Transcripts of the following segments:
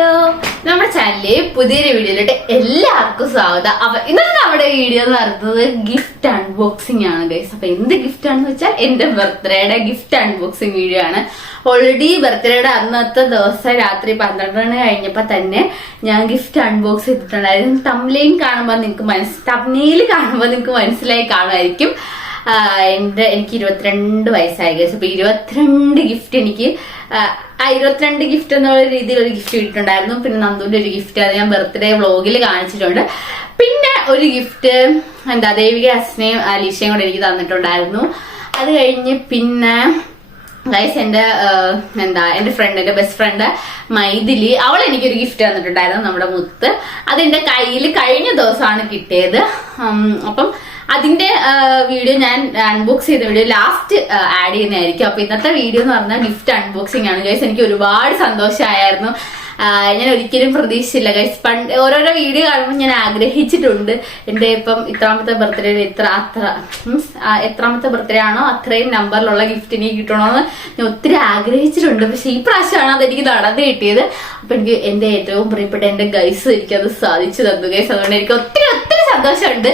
Hello, നമ്മുടെ ചാനലിലെ പുതിയൊരു വീഡിയോയിലോട്ട് എല്ലാവർക്കും സ്വാഗതം. അപ്പൊ ഇന്നത്തെ നമ്മുടെ വീഡിയോ എന്ന് പറയുന്നത് ഗിഫ്റ്റ് അൺബോക്സിംഗ് ആണ് ഗൈസ്. അപ്പൊ എന്ത് ഗിഫ്റ്റ് ആണെന്ന് വെച്ചാൽ എന്റെ ബർത്ത്ഡേയുടെ ഗിഫ്റ്റ് അൺബോക്സിംഗ് വീഡിയോ ആണ്. ഓൾറെഡി ബർത്ത്ഡേയുടെ അന്നത്തെ ദിവസം രാത്രി 12 മണി കഴിഞ്ഞപ്പോ തന്നെ ഞാൻ ഗിഫ്റ്റ് അൺബോക്സ് ചെയ്തിട്ടുണ്ടായിരുന്നു. തംബ്നെയിൽ കാണുമ്പോൾ നിങ്ങൾക്ക് മനസ്സിലായി കാണുമായിരിക്കും. എനിക്ക് 22 വയസ്സായി ഗൈസ്. അപ്പൊ 22 ഗിഫ്റ്റ് എനിക്ക് 22 ഗിഫ്റ്റ് എന്നുള്ള രീതിയിൽ ഒരു ഗിഫ്റ്റ് കിട്ടിയിട്ടുണ്ടായിരുന്നു. പിന്നെ നന്ദുവിന്റെ ഒരു ഗിഫ്റ്റ് അത് ഞാൻ ബർത്ത്ഡേ വ്ളോഗിൽ കാണിച്ചിട്ടുണ്ട്. പിന്നെ ഒരു ഗിഫ്റ്റ് ദേവിക അസ്നയും അലീഷയും കൂടെ എനിക്ക് തന്നിട്ടുണ്ടായിരുന്നു. അത് കഴിഞ്ഞ് പിന്നെ ഗൈസ് എന്റെ എന്റെ ബെസ്റ്റ് ഫ്രണ്ട് മൈഥിലി, അവൾ എനിക്കൊരു ഗിഫ്റ്റ് തന്നിട്ടുണ്ടായിരുന്നു, നമ്മുടെ മുത്ത്. അതെന്റെ കയ്യിൽ കഴിഞ്ഞ ദിവസമാണ് കിട്ടിയത്. അപ്പം അതിന്റെ വീഡിയോ ഞാൻ അൺബോക്സ് ചെയ്ത വീഡിയോ ലാസ്റ്റ് ആഡ് ചെയ്യുന്നതായിരിക്കും. അപ്പൊ ഇന്നത്തെ വീഡിയോ എന്ന് പറഞ്ഞാൽ ഗിഫ്റ്റ് അൺബോക്സിംഗ് ആണ് ഗൈസ്. എനിക്ക് ഒരുപാട് സന്തോഷമായിരുന്നു. ഞാൻ ഒരിക്കലും പ്രതീക്ഷിച്ചില്ല ഗൈസ്. പണ്ട് ഓരോരോ വീഡിയോ കാണുമ്പോൾ ഞാൻ ആഗ്രഹിച്ചിട്ടുണ്ട് എന്റെ ഇപ്പം ഇത്രാമത്തെ ബർത്ത്ഡേ എത്രാമത്തെ ബർത്ത്ഡേ ആണോ അത്രയും നമ്പറിലുള്ള ഗിഫ്റ്റ് എനിക്ക് കിട്ടണമെന്ന് ഞാൻ ഒത്തിരി ആഗ്രഹിച്ചിട്ടുണ്ട്. പക്ഷെ ഈ പ്രാവശ്യമാണ് അതെനിക്ക് നടന്നു കിട്ടിയത്. അപ്പൊ എനിക്ക് എന്റെ ഏറ്റവും പ്രിയപ്പെട്ട എന്റെ ഗൈസ് എനിക്കത് സാധിച്ചു തന്നു ഗൈസ്. അതുകൊണ്ട് എനിക്ക് ഒത്തിരി സന്തോഷമുണ്ട്.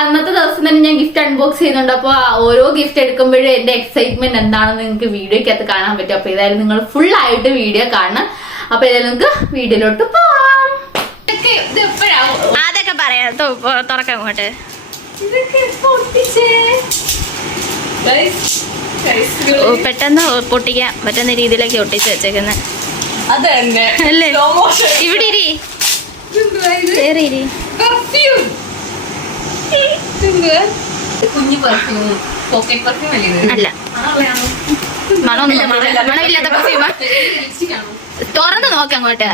അന്നത്തെ ദിവസം തന്നെ ഞാൻ ഗിഫ്റ്റ് അൺബോക്സ് ചെയ്യുന്നുണ്ട്. അപ്പൊ ഓരോ ഗിഫ്റ്റ് എടുക്കുമ്പോഴും എന്റെ എക്സൈറ്റ്മെന്റ് എന്താണെന്ന് നിങ്ങൾക്ക് വീഡിയോക്കകത്ത് കാണാൻ പറ്റും. അപ്പൊ ഏതായാലും നിങ്ങൾ ഫുൾ ആയിട്ട് വീഡിയോ കാണണം. അപ്പൊ ഏതായാലും നമുക്ക് വീഡിയോയിലോട്ട് പോവാം. അതൊക്കെ പറയാം, തുറക്കാം അങ്ങോട്ട്. പെട്ടെന്ന് പൊട്ടിക്കാൻ പറ്റുന്ന രീതിയിലേക്ക് ഒട്ടിച്ച് വെച്ചേക്കുന്നത് അല്ലേ? ഇവിടെ ഇരി, വേറെ ഇരി. കുഞ്ഞു പെർഫ്യൂം, പോക്കറ്റ് പെർഫ്യൂം അല്ല, മണമില്ലാത്ത പെർഫ്യൂമാ. തുറന്ന് നോക്കാം അങ്ങോട്ട്.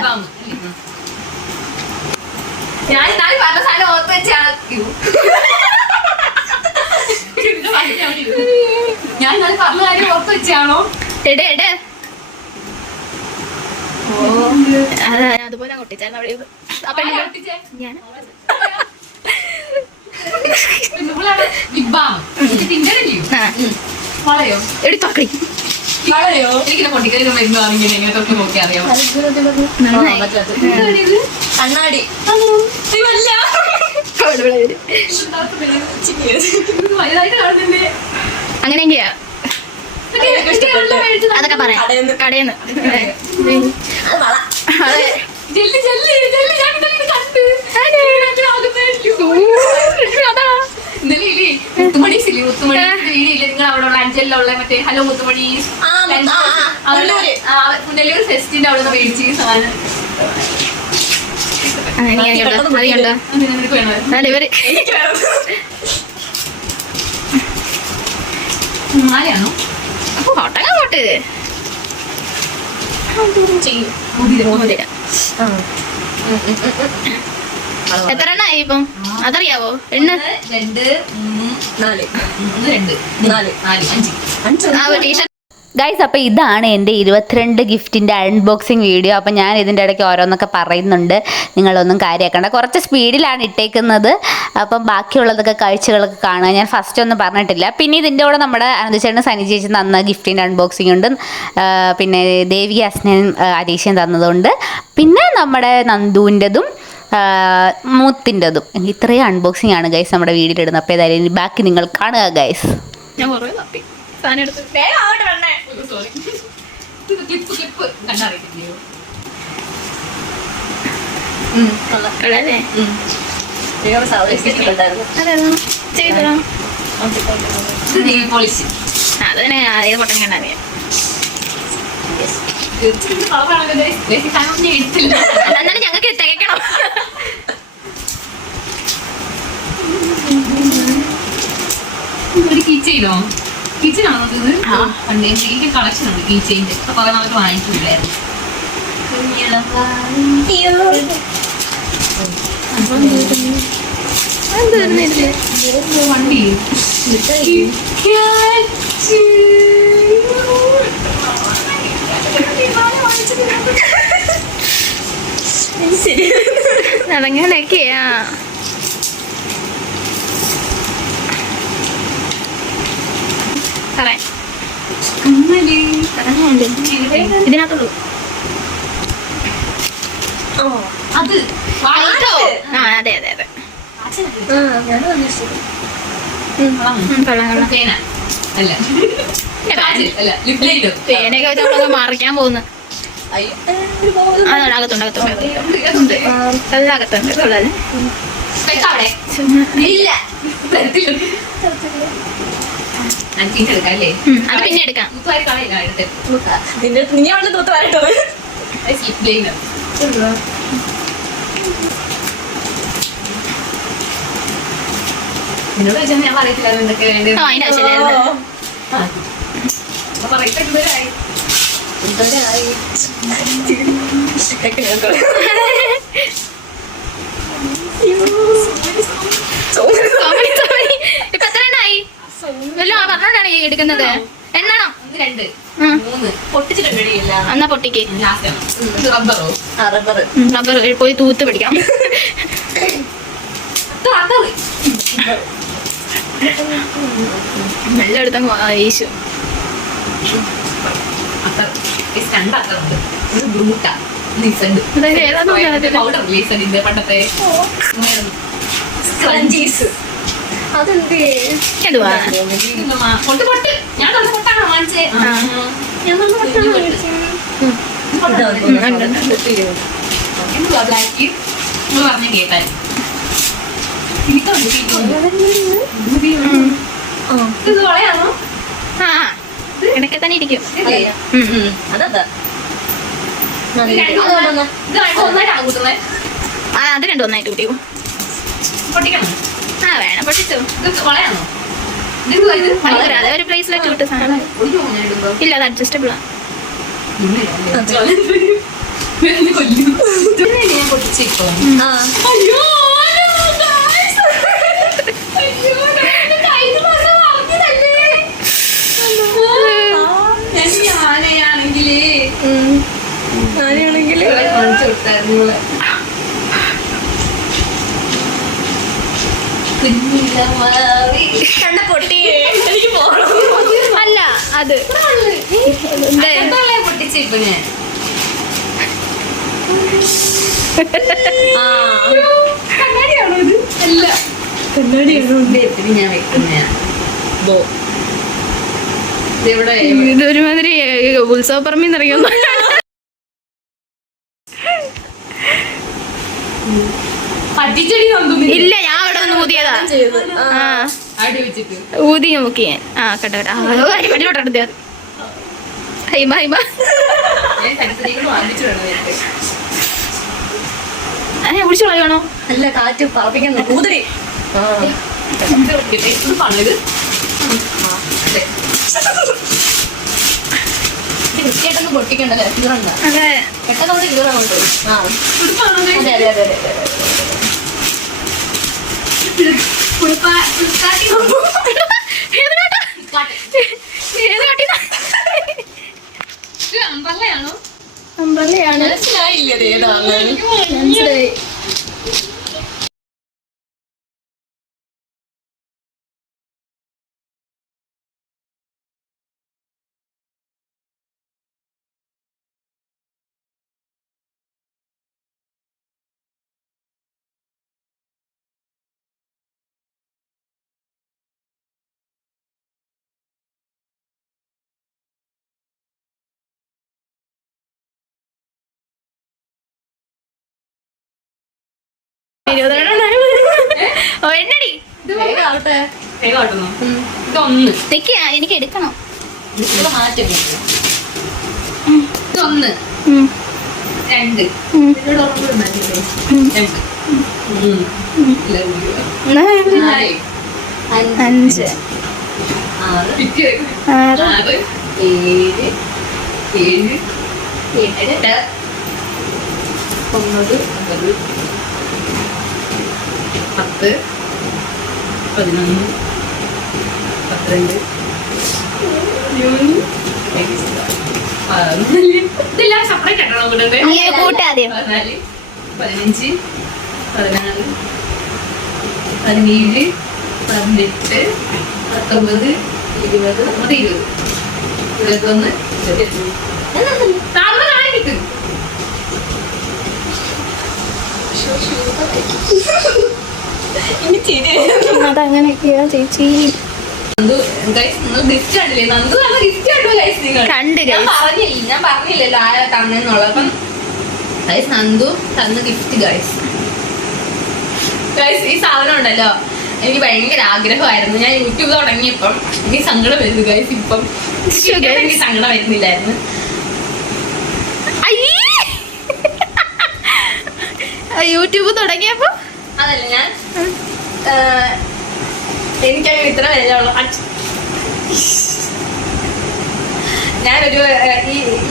ഞാൻ പറഞ്ഞ സാധനം ഓർത്ത് വെച്ചാണ് ഞാൻ പറഞ്ഞ കാര്യം ഓർത്ത് വെച്ചാണോ? അതുപോലെ ഒട്ടിച്ചായിരുന്നു അവിടെ. എടുത്തോക്കടി കണ്ണാടി അങ്ങനെയെങ്കിയാ അതൊക്കെ പറയാം. കടയെന്ന് മുത്തുമണി നിങ്ങൾ അവിടെ ഉള്ള അഞ്ചലിലുള്ള മറ്റേ ഹലോ മുത്തുമണി പുനലൂർ ഫെസ്റ്റിന്റെ അവിടെ നിന്ന് മേടിച്ച് സാധനം മാലയാണോ? കോട്ടങ്ങോട്ട് എത്ര എണ്ണായി ഇപ്പം അതറിയാവോ? 1 2 3 4 5 ഗൈസ്. അപ്പോൾ ഇതാണ് എൻ്റെ 22 ഗിഫ്റ്റിൻ്റെ അൺബോക്സിങ് വീഡിയോ. അപ്പോൾ ഞാൻ ഇതിൻ്റെ ഇടയ്ക്ക് ഓരോന്നൊക്കെ പറയുന്നുണ്ട്, നിങ്ങളൊന്നും കാര്യമാക്കണ്ട. കുറച്ച് സ്പീഡിലാണ് ഇട്ടേക്കുന്നത്. അപ്പം ബാക്കിയുള്ളതൊക്കെ കാഴ്ചകളൊക്കെ കാണുക. ഞാൻ ഫസ്റ്റ് ഒന്നും പറഞ്ഞിട്ടില്ല. പിന്നെ ഇതിൻ്റെ കൂടെ നമ്മുടെ അനന്തചേട്ടൻ സനി ചേച്ചി തന്ന ഗിഫ്റ്റിൻ്റെ അൺബോക്സിംഗ് ഉണ്ട്. പിന്നെ ദേവി അസ്നൻ അരീഷൻ തന്നതുണ്ട്. പിന്നെ നമ്മുടെ നന്ദുവിൻ്റെതും മൂത്തിൻ്റെതും. ഇത്രയും അൺബോക്സിംഗ് ആണ് ഗൈസ് നമ്മുടെ വീഡിയോയിലിടുന്നത്. അപ്പോൾ ഏതായാലും ബാക്കി നിങ്ങൾ കാണുക ഗൈസ്. ഞാൻ കുറേ തപ്പി സാധനം എടുത്ത് അതന്നെ ഏത് പൊട്ടം കണ്ടറിയാം. എന്നാലും ഞങ്ങൾക്ക് തികക്കണം. ഒരു കിച്ചനോ? കിച്ചനാണോ ഇത്? എന്റെ കളക്ഷൻ ഉണ്ട് കിച്ചന്റെ. അപ്പൊ കുറെ നമുക്ക് വാങ്ങിച്ചില്ലായിരുന്നു. വണ്ടി അതങ്ങനെയൊക്കെയാ. പറയാം ഇതിനകത്തുള്ളൂ. അത് ഇതോ? ആ അതെ അതെ അതെ കൊള്ളാം കൊള്ളാം. പേന അല്ല അല്ല ലിപ് ലൈനർ. പേനയൊക്കെ വെച്ച് നമ്മളൊക്കെ മറിക്കാൻ പോകുന്നു. അതാണ് അകത്തുണ്ട് അകത്തുണ്ട് അതിനകത്തുണ്ട് കൊള്ളാല്ലേ. അവിടെ ഇല്ല എടുക്കാം അല്ലേ? അത് പിന്നെ എടുക്കാം. കളയില്ല എടുത്ത് നീ അവിടെ തൂത്ത് വരട്ടോ. Lip liner. എന്നോട് ചോദിച്ചാൽ ഞാൻ പറയത്തില്ല എന്തൊക്കെ വേണ്ടത്. ആ അതിന്റെ ആവശ്യമില്ലായിരുന്നു. പറയട്ടെ ഇപ്പൊ എത്ര എണ്ണായി? വല്ലോ പറഞ്ഞോണ്ടാണ് ഈ എടുക്കുന്നത്. എണ്ണണം. 2 3 പൊട്ടിച്ചിട്ടില്ല. എന്നാ പൊട്ടിക്ക്. റബ്ബറോ റബ്ബർ പോയി തൂത്ത് പിടിക്കാം. വെള്ളം എടുത്തങ്ങ് ഈശു. ഇതൊക്കെ ഏതാന്ന് പറഞ്ഞാ പണ്ടത്തെ അതെന്തേ എന്തുവാ? പൊട്ട് പൊട്ട് ഞാൻ തന്നെ പൊട്ടാണോ വാങ്ങിച്ചേ? എന്തുവാ ബ്ലാക്ക് പറഞ്ഞ കേട്ടാൽ ഇത് വളയാണോ? ആ ഇടയ്ക്ക് തന്നെ ഇരിക്കും. അതാ ഒന്നായിട്ടാണ് കൂട്ടുന്നത്. ആ അത് രണ്ടും ഒന്നായിട്ട് കുട്ടിയോ? പൊട്ടിക്കണം. ആ വേണം പൊട്ടിച്ചു. ഇത് വളയാണോ? അതെ ഒരു ബ്രേസ്ലെറ്റ് കിട്ടും സാധനം. ഇല്ല അത് അഡ്ജസ്റ്റബിളാ. ഞാൻ പൊട്ടിച്ചിപ്പോ ആനയാണെങ്കില് കണ്ട പൊട്ടിയേ എനിക്ക് പോകണം. അല്ല അത് പൊട്ടിച്ചിപ്പോ ഞാൻ കണ്ണാടിയാണോ ഇത്? അല്ല കണ്ണാടിയാണോ? ഞാൻ വെക്കുന്ന ഇവിടെ ഇതൊരുമാതിരി ഉത്സവപ്പറമ്പിൽ ഇറങ്ങിയൊന്നും പട്ടിച്ചെടി തന്നു. ഇല്ല ഞാൻ അവിടെ ഒന്ന് ഊതിയതാ. ആ അടി വെച്ചിട്ട് ഊതി നോക്കി ഞാൻ. ആ കേട്ടോ അടിപൊളിയോട്ടെടുത്തത്. ഹൈമ ഹൈമ ഞാൻ സരസ്വതികൾ വാങ്ങിച്ചു വേണം നേരത്തെ. കുടിച്ചു കളയണോ? അല്ല കാറ്റ് പറപ്പിക്കുന്ന കൂതറി ഇത് പണിത് വൃത്തിയായിട്ടൊന്ന് പൊട്ടിക്കണ്ടല്ലേ? ഇതുണ്ട അതെ പെട്ടെന്ന് ഇതുകൊണ്ട് ആ അതെ അതെ അതെ അതെ അതെ അമ്പല്ലയാണോ? അമ്പലയാണ്. മനസ്സിലായില്ലേ ഏതാണ്? മനസ്സിലായി. എണ്ണടി ആവട്ടെ വേഗമാട്ടുന്നു. ഇതൊന്ന് നിക്ക് എനിക്ക് എടുക്കണം. മാറ്റം ഇതൊന്ന് 2 ഇതിനോട് ഉറപ്പുണ്ടായിരുന്നില്ലേ? 2 3 4 5 ആറ് 6 6 7 ഏഴ് 7 എട്ട് 9 10 11 12 ഇതെല്ലാം സെപ്പറേറ്റ് ആയിട്ടാണോ കൂട്ടത്? കൂട്ടാദ്യം 14 15 16 17 18 19 20 21 21 22 കിട്ടും. അതങ്ങനെയൊക്കെയാ ചേച്ചി. ഗിഫ്റ്റ് കണ്ടില്ലേ? നന്ദു നല്ല ഗിഫ്റ്റ് കണ്ടു ഗൈസ്. നിങ്ങൾ കണ്ട് ഞാൻ പറഞ്ഞില്ലല്ലോ ആരാ തന്നെന്നുള്ളത്. അപ്പം ഗൈസ് നന്ദു തന്ന ഗിഫ്റ്റ് ഗൈസ്. ഗൈസ് ഈ സാധനം ഉണ്ടല്ലോ, എനിക്ക് ഭയങ്കര ആഗ്രഹമായിരുന്നു. ഞാൻ യൂട്യൂബ് തുടങ്ങിയപ്പം എനിക്ക് സങ്കടം വരുന്നു ഗൈസ്. ഇപ്പം എനിക്ക് സങ്കടം വരുന്നില്ലായിരുന്നു. യൂട്യൂബ് തുടങ്ങിയപ്പോ അതല്ല ഞാൻ എനിക്കങ്ങനെ ഇത്ര വിലയുള്ള ഞാനൊരു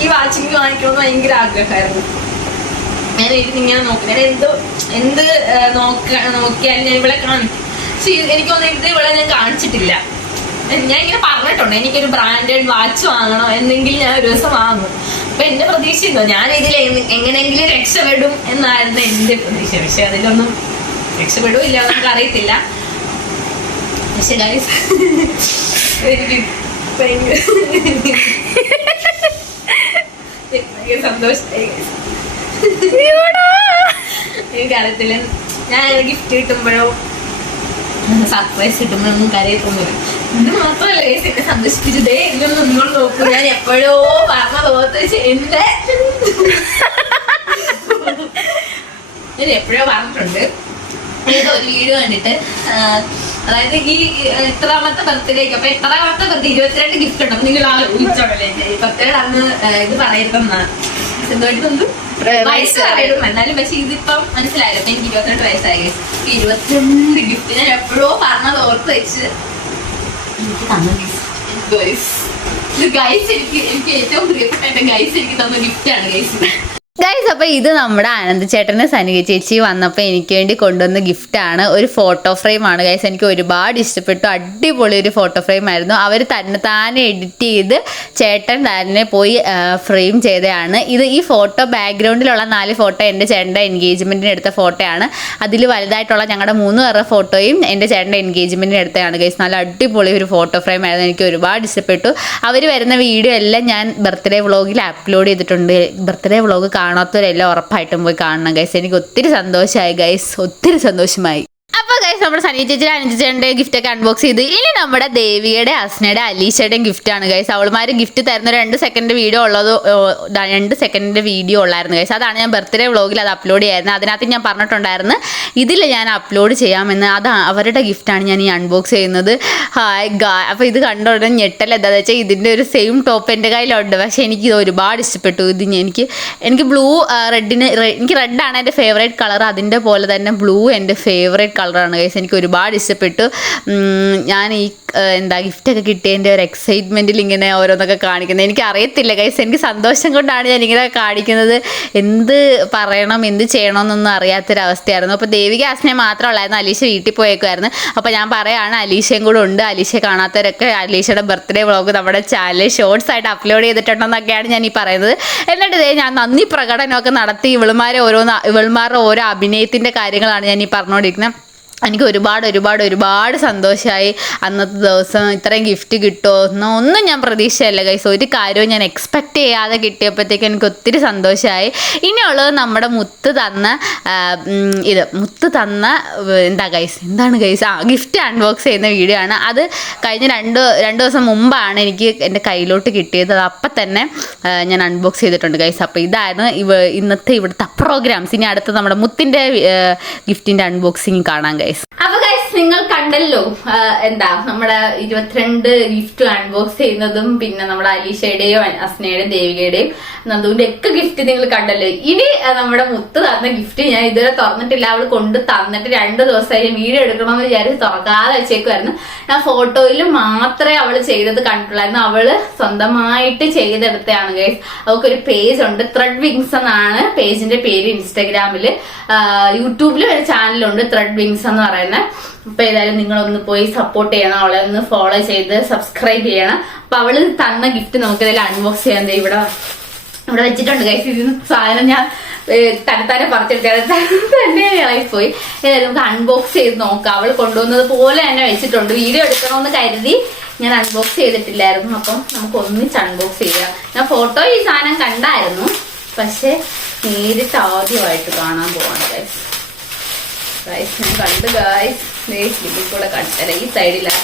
ഈ വാച്ചിങ് വാങ്ങിക്കണമെന്ന് ഭയങ്കര ആഗ്രഹമായിരുന്നു. ഞാൻ ഇതിങ്ങനെ നോക്കും. ഞാൻ എന്ത് നോക്കിയാലും ഞാൻ ഇവിടെ കാണിക്കും. പക്ഷെ എനിക്കൊന്നും ഇവിടെ ഞാൻ കാണിച്ചിട്ടില്ല. ഞാൻ ഇങ്ങനെ പറഞ്ഞിട്ടുണ്ട് എനിക്കൊരു ബ്രാൻഡഡ് വാച്ച് വാങ്ങണം എന്നെങ്കിൽ ഞാൻ ഒരു ദിവസം വാങ്ങും. അപ്പൊ എന്റെ പ്രതീക്ഷ ഉണ്ടോ ഞാൻ ഇതിൽ എങ്ങനെയെങ്കിലും രക്ഷപ്പെടും എന്നായിരുന്നു എന്റെ പ്രതീക്ഷ. പക്ഷെ അതിലൊന്നും രക്ഷപ്പെടും ഇല്ല, നമുക്ക് അറിയത്തില്ല. പക്ഷെ എനിക്ക് ഭയങ്കര സന്തോഷമായി. എനിക്കറിയത്തില്ല, ഞാൻ ഗിഫ്റ്റ് കിട്ടുമ്പോഴോ സർപ്രൈസ് കിട്ടുമ്പോഴൊന്നും കരയത്തൊന്നുമില്ല. ഇത് മാത്രമല്ല എന്നെ സന്തോഷിപ്പിച്ചതേ ഇതൊന്നും നിങ്ങളോട് നോക്കൂ. ഞാൻ എപ്പോഴോ പറഞ്ഞ തോത്ത് വെച്ച് ഞാൻ എപ്പോഴോ പറഞ്ഞിട്ടുണ്ട്. ഏതൊരു വീഡിയോ കണ്ടിട്ട്, അതായത് ഈ എത്രാമത്തെ ബർത്ത്ഡേക്ക്, അപ്പൊ എത്രാമത്തെ ബർത്ത്ഡേ 22 ഗിഫ്റ്റ് ഉണ്ട്. അപ്പൊ നിങ്ങൾ ആ ഊഹിച്ചോളല്ലേ ബർത്ത്ഡേ അന്ന് ഇത് പറയരുതെന്നാണ് എന്തുകൊണ്ടൊന്നും വയസ്സ് പറയണം എന്നാലും. പക്ഷെ ഇതിപ്പം മനസ്സിലായല്ലോ. അപ്പൊ എനിക്ക് 22 വയസ്സായി. 22 ഗിഫ്റ്റ് ഞാൻ എപ്പോഴോ പറഞ്ഞത് ഓർത്ത് വെച്ച് എനിക്ക് തന്ന ഗൈസ്. ഗൈസ് എനിക്ക് ഏറ്റവും പ്രിയപ്പെട്ട എന്റെ ഗൈസ് എനിക്ക് തന്ന ഗിഫ്റ്റാണ് ഗൈസ്. ഗൈസ്, അപ്പോൾ ഇത് നമ്മുടെ ആനന്ദ് ചേട്ടനെ സനിക ചേച്ചി വന്നപ്പോൾ എനിക്ക് വേണ്ടി കൊണ്ടുവന്ന ഗിഫ്റ്റാണ്. ഒരു ഫോട്ടോ ഫ്രെയിമാണ് ഗൈസ്. എനിക്ക് ഒരുപാട് ഇഷ്ടപ്പെട്ടു. അടിപൊളി ഒരു ഫോട്ടോ ഫ്രെയിം ആയിരുന്നു. അവർ താനെ എഡിറ്റ് ചെയ്ത് ചേട്ടൻ തന്നെ പോയി ഫ്രെയിം ചെയ്തതാണ് ഇത്. ഈ ഫോട്ടോ ബാക്ക്ഗ്രൗണ്ടിലുള്ള 4 ഫോട്ടോ എൻ്റെ ചേട്ടൻ്റെ എൻഗേജ്മെൻറ്റിന് എടുത്ത ഫോട്ടോയാണ്. അതിൽ വലുതായിട്ടുള്ള ഞങ്ങളുടെ 3 പേരുടെ ഫോട്ടോയും എൻ്റെ ചേട്ടൻ്റെ എൻഗേജ്മെൻറ്റിന് എടുത്തതാണ് ഗൈസ്. നല്ല അടിപൊളി ഒരു ഫോട്ടോ ഫ്രെയിം ആയിരുന്നു. എനിക്ക് ഒരുപാട് ഇഷ്ടപ്പെട്ടു. അവർ വരുന്ന വീഡിയോ എല്ലാം ഞാൻ ബർത്ത്ഡേ വ്ളോഗിൽ അപ്ലോഡ് ചെയ്തിട്ടുണ്ട്. ബർത്ത്ഡേ വ്ളോഗ് കാണാത്തവരെല്ലാം ഉറപ്പായിട്ടും പോയി കാണണം ഗൈസ്. എനിക്ക് ഒത്തിരി സന്തോഷമായി ഗൈസ്, ഒത്തിരി സന്തോഷമായി. അപ്പോൾ ഗൈസ് നമ്മുടെ സനി ചേച്ചിയുടെ അനുചേട്ടൻ്റെ ഗിഫ്റ്റൊക്കെ അൺബോക്സ് ചെയ്ത് ഇനി നമ്മുടെ ദേവിയുടെ അസ്നയുടെ അലീഷയുടെയും ഗിഫ്റ്റാണ് ഗൈസ്. അവളുമാർ ഗിഫ്റ്റ് തരുന്ന 2 സെക്കൻഡ് വീഡിയോ ഉള്ളത് 2 സെക്കൻഡിൻ്റെ വീഡിയോ ഉള്ളായിരുന്നു ഗൈസ്. അതാണ് ഞാൻ ബർത്ത്ഡേ വ്ളോഗിൽ അത് അപ്ലോഡ് ചെയ്യായിരുന്നു. അതിനകത്ത് ഞാൻ പറഞ്ഞിട്ടുണ്ടായിരുന്നു ഇതിൽ ഞാൻ അപ്ലോഡ് ചെയ്യാമെന്ന്. അത് അവരുടെ ഗിഫ്റ്റാണ് ഞാൻ ഈ അൺബോക്സ് ചെയ്യുന്നത്. അപ്പോൾ ഇത് കണ്ട ഉടനെ ഞെട്ടൽ എന്താണെന്ന് വെച്ചാൽ ഇതിൻ്റെ ഒരു സെയിം ടോപ്പ് എൻ്റെ കയ്യിലുണ്ട്. പക്ഷേ എനിക്കിത് ഒരുപാട് ഇഷ്ടപ്പെട്ടു. ഇത് എനിക്ക് ബ്ലൂ എനിക്ക് റെഡാണ് എൻ്റെ ഫേവറേറ്റ് കളർ. അതിൻ്റെ പോലെ തന്നെ ബ്ലൂ എൻ്റെ ഫേവറേറ്റ് കളറാണ് ഗൈസ്. എനിക്ക് ഒരുപാട് ഇഷ്ടപ്പെട്ടു. ഞാൻ ഈ ഗിഫ്റ്റൊക്കെ കിട്ടിയതിൻ്റെ ഒരു എക്സൈറ്റ്മെൻറ്റിൽ ഇങ്ങനെ ഓരോന്നൊക്കെ കാണിക്കുന്നത് എനിക്ക് അറിയത്തില്ല ഗൈസ്. എനിക്ക് സന്തോഷം കൊണ്ടാണ് ഞാനിങ്ങനെ കാണിക്കുന്നത്. എന്ത് പറയണം എന്ത് ചെയ്യണമെന്നൊന്നും അറിയാത്തൊരവസ്ഥയായിരുന്നു. അപ്പോൾ ദേവിക ആസ്നയെ മാത്രമുള്ളായിരുന്നു. അലീഷ വീട്ടിൽ പോയേക്കുമായിരുന്നു. അപ്പോൾ ഞാൻ പറയുകയാണ് അലീഷയും കൂടെ ഉണ്ട്. അലീഷയെ കാണാത്തവരൊക്കെ അലീഷയുടെ ബർത്ത്ഡേ വ്ളോഗ് നമ്മുടെ ചാനലിൽ ഷോർട്സ് ആയിട്ട് അപ്ലോഡ് ചെയ്തിട്ടുണ്ടെന്നൊക്കെയാണ് ഞാൻ ഈ പറയുന്നത്. എന്നിട്ട് ഞാൻ നന്ദി പ്രകടനമൊക്കെ നടത്തി ഇവളുമാരുടെ ഓരോ അഭിനയത്തിൻ്റെ കാര്യങ്ങളാണ് ഞാൻ ഈ പറഞ്ഞുകൊണ്ടിരിക്കുന്നത്. എനിക്ക് ഒരുപാട് സന്തോഷമായി. അന്നത്തെ ദിവസം ഇത്രയും ഗിഫ്റ്റ് കിട്ടുമോ ഒന്നും ഞാൻ പ്രതീക്ഷയല്ല ഗൈസ്. ഒരു കാര്യവും ഞാൻ എക്സ്പെക്റ്റ് ചെയ്യാതെ കിട്ടിയപ്പോഴത്തേക്ക് എനിക്ക് ഒത്തിരി സന്തോഷമായി. ഇനിയുള്ളത് നമ്മുടെ മുത്ത് തന്ന എന്താണ് ഗൈസ് ഗിഫ്റ്റ് അൺബോക്സ് ചെയ്യുന്ന വീഡിയോ ആണ്. അത് കഴിഞ്ഞ രണ്ട് ദിവസം മുമ്പാണ് എനിക്ക് എൻ്റെ കയ്യിലോട്ട് കിട്ടിയത്. അത് അപ്പം തന്നെ ഞാൻ അൺബോക്സ് ചെയ്തിട്ടുണ്ട് ഗൈസ്. അപ്പോൾ ഇതായിരുന്നു ഇന്നത്തെ ഇവിടുത്തെ പ്രോഗ്രാംസ്. ഇനി അടുത്ത് നമ്മുടെ മുത്തിൻ്റെ ഗിഫ്റ്റിൻ്റെ അൺബോക്സിങ് കാണാം ഗൈസ്. അപ്പൊ ഗൈസ് നിങ്ങൾ കണ്ടല്ലോ നമ്മുടെ 22 ഗിഫ്റ്റ് അൺബോക്സ് ചെയ്യുന്നതും പിന്നെ നമ്മുടെ അലീഷയുടെയും അസ്നയുടെയും ദേവികയുടെയും നന്ദുവിന്റെ ഒക്കെ ഗിഫ്റ്റ് നിങ്ങൾ കണ്ടല്ലോ. ഇനി നമ്മുടെ മുത്ത് തന്ന ഗിഫ്റ്റ് ഞാൻ ഇതുവരെ തുറന്നിട്ടില്ല. അവൾ കൊണ്ട് തന്നിട്ട് 2 ദിവസമായി വീഡിയോ എടുക്കണമെന്ന് വിചാരിച്ച് തുറക്കാതെ വെച്ചേക്കുമായിരുന്നു. ഞാൻ ഫോട്ടോയിൽ മാത്രമേ അവൾ ചെയ്തത് കണ്ടിട്ടുള്ളായിരുന്നു. അവള് സ്വന്തമായിട്ട് ചെയ്തെടുത്തതാണ് ഗൈസ്. അവൾക്കൊരു പേജ് ഉണ്ട്, ത്രെഡ് വിങ്സ് എന്നാണ് പേജിന്റെ പേര്. ഇൻസ്റ്റാഗ്രാമില് യൂട്യൂബിലും ഒരു ചാനലുണ്ട് ത്രെഡ് വിങ്സ് എന്ന് പറയുന്നത്. അപ്പൊ ഏതായാലും നിങ്ങളൊന്ന് പോയി സപ്പോർട്ട് ചെയ്യണം, അവളെ ഒന്ന് ഫോളോ ചെയ്ത് സബ്സ്ക്രൈബ് ചെയ്യണം. അപ്പൊ അവള് തന്ന ഗിഫ്റ്റ് നമുക്ക് ഇതിൽ അൺബോക്സ് ചെയ്യാൻ ഇവിടെ വെച്ചിട്ടുണ്ട് ഗൈസ്. ഇതിന് സാധനം ഞാൻ തന്നെ പറിച്ചെടുത്തത് തന്നെ ഇളകിപ്പോയി. ഏതായാലും നമുക്ക് അൺബോക്സ് ചെയ്ത് നോക്കാം. അവൾ കൊണ്ടുവന്നത് പോലെ തന്നെ വെച്ചിട്ടുണ്ട്. വീഡിയോ എടുക്കണമെന്ന് കരുതി ഞാൻ അൺബോക്സ് ചെയ്തിട്ടില്ലായിരുന്നു. അപ്പം നമുക്ക് ഒന്നിച്ച് അൺബോക്സ് ചെയ്യാം. ഞാൻ ഫോട്ടോ ഈ സാധനം കണ്ടായിരുന്നു, പക്ഷെ നേരിട്ട് ആദ്യമായിട്ട് കാണാൻ പോവാണ് ഗൈസ്. ഗൈസ് ഞാൻ കണ്ടു ഗൈസ്. ഇതിൽ കൂടെ കണ്ടല്ല, ഈ സൈഡിലാണ്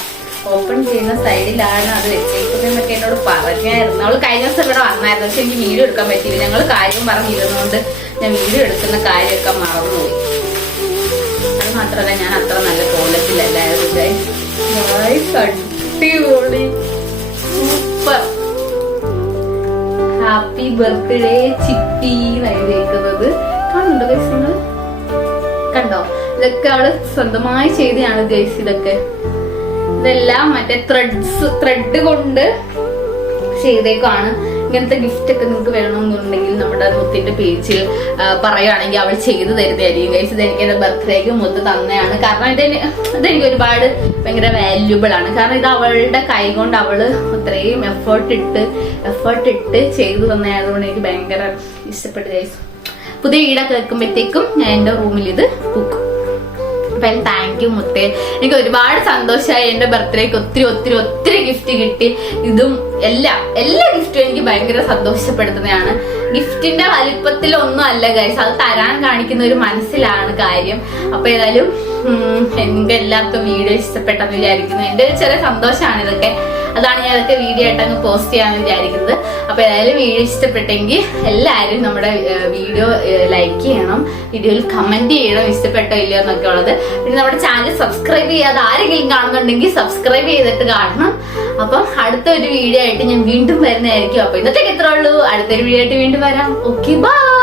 ഓപ്പൺ ചെയ്യുന്ന സൈഡിലാണ് അത് വെച്ചേക്കുന്നതെന്നൊക്കെ എന്നോട് പറഞ്ഞായിരുന്നു. അവള് കഴിഞ്ഞ ദിവസം ഇവിടെ വന്നായിരുന്നു, പക്ഷെ എനിക്ക് വീഡിയോ എടുക്കാൻ പറ്റിയില്ല. ഞങ്ങൾ കാര്യം പറഞ്ഞിരുന്നോണ്ട് ഞാൻ വീഡിയോ എടുക്കുന്ന കാര്യമൊക്കെ മറന്നുപോയി. അത് മാത്രമല്ല ഞാൻ അത്ര നല്ല കോലത്തിലല്ലായിരുന്നു ഗൈസ്. അടിപൊളി സൂപ്പർ. ഹാപ്പി ബർത്ത്ഡേ ചിട്ടി എഴുതിയേക്കുന്നത് കാണുന്നുണ്ടോ ഗൈസ്? നിങ്ങൾ കണ്ടോ? ഇതൊക്കെ അവള് സ്വന്തമായി ചെയ്തതാണ് ഗൈസ്. ഇതെല്ലാം മറ്റേ ത്രെഡ് കൊണ്ട് ചെയ്തേക്കാണ്. ഇങ്ങനത്തെ ഗിഫ്റ്റ് ഒക്കെ നിങ്ങൾക്ക് വേണമെന്നുണ്ടെങ്കിൽ നമ്മുടെ മുത്തിന്റെ പേജിൽ പറയുകയാണെങ്കിൽ അവൾ ചെയ്തു തരുന്നതായിരിക്കും ഗൈസ്. ഇതെനിക്ക് എന്റെ ബർത്ത്ഡേക്ക് മുത്ത് തന്നെയാണ്. കാരണം ഇതെനിക്ക് ഒരുപാട് ഭയങ്കര വാല്യൂബിൾ ആണ്. കാരണം ഇത് അവളുടെ കൈ കൊണ്ട് അവള് അത്രയും എഫേർട്ട് ഇട്ട് ചെയ്തു തന്നെയായതുകൊണ്ട് എനിക്ക് ഭയങ്കര ഇഷ്ടപ്പെട്ടു ഗൈസ്. പുതിയ വീടൊക്കെ വെക്കുമ്പോഴത്തേക്കും ഞാൻ എന്റെ റൂമിൽ ഇത് വെക്കും. അപ്പൊ താങ്ക് യു മുത്തേ. എനിക്ക് ഒരുപാട് സന്തോഷമായി. എന്റെ ബർത്ത്ഡേക്ക് ഒത്തിരി ഗിഫ്റ്റ് കിട്ടി. ഇതും എല്ലാ ഗിഫ്റ്റും എനിക്ക് ഭയങ്കര സന്തോഷപ്പെടുത്തുന്നതാണ്. ഗിഫ്റ്റിന്റെ വലിപ്പത്തിലൊന്നും അല്ല ഗൈസ്, അത് തരാൻ കാണിക്കുന്ന ഒരു മനസ്സിലാണ് കാര്യം. അപ്പൊ ഏതായാലും എനിക്ക് എല്ലാവർക്കും വീഡിയോ ഇഷ്ടപ്പെട്ടെന്ന് വിചാരിക്കുന്നു. എന്റെ ഒരു ചെറിയ സന്തോഷമാണ് ഇതൊക്കെ. അതാണ് ഞാൻ ഇതൊക്കെ വീഡിയോ ആയിട്ട് അങ്ങ് പോസ്റ്റ് ചെയ്യാമെന്ന് വിചാരിക്കുന്നത്. അപ്പൊ ഏതായാലും വീഡിയോ ഇഷ്ടപ്പെട്ടെങ്കിൽ എല്ലാവരും നമ്മുടെ വീഡിയോ ലൈക്ക് ചെയ്യണം, വീഡിയോയിൽ കമന്റ് ചെയ്യണം ഇഷ്ടപ്പെട്ടോ ഇല്ലയോ എന്നൊക്കെ ഉള്ളത്. പിന്നെ നമ്മുടെ ചാനൽ സബ്സ്ക്രൈബ് ചെയ്യാതെ ആരെങ്കിലും കാണുന്നുണ്ടെങ്കിൽ സബ്സ്ക്രൈബ് ചെയ്തിട്ട് കാണണം. അപ്പം അടുത്തൊരു വീഡിയോ ആയിട്ട് ഞാൻ വീണ്ടും വരുന്നതായിരിക്കും. അപ്പൊ ഇന്നത്തേക്ക് ഇത്രേ ഉള്ളൂ. അടുത്തൊരു വീഡിയോ ആയിട്ട് വീണ്ടും വരാം. Okay, by.